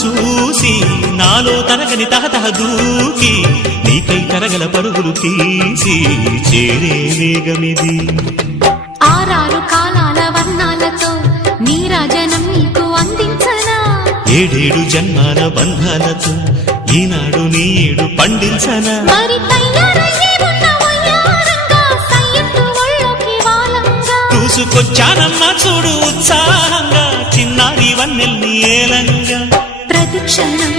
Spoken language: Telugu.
చూసి నాలో తరగని తహతహ దూకి నీకై తరగల పరుగులు తీసి చేరే వేగమిది. ఆరారు కాలాల వర్ణాలతో నీరాజనం నీకు అందించనా, ఏడేడు జన్మాల బంధాలతో ఈనాడు నీడు పండించనా. మరి తయారయ్యే ఉన్న వయ్యారంగా సయ్యత్తు ఒళ్ళోకి వాలంగా చూసుకొచ్చానమ్మా చూడు ఉత్సాహంగా చిన్నారి వన్నెల్ని ఏలంగా. ప్రతిక్షణం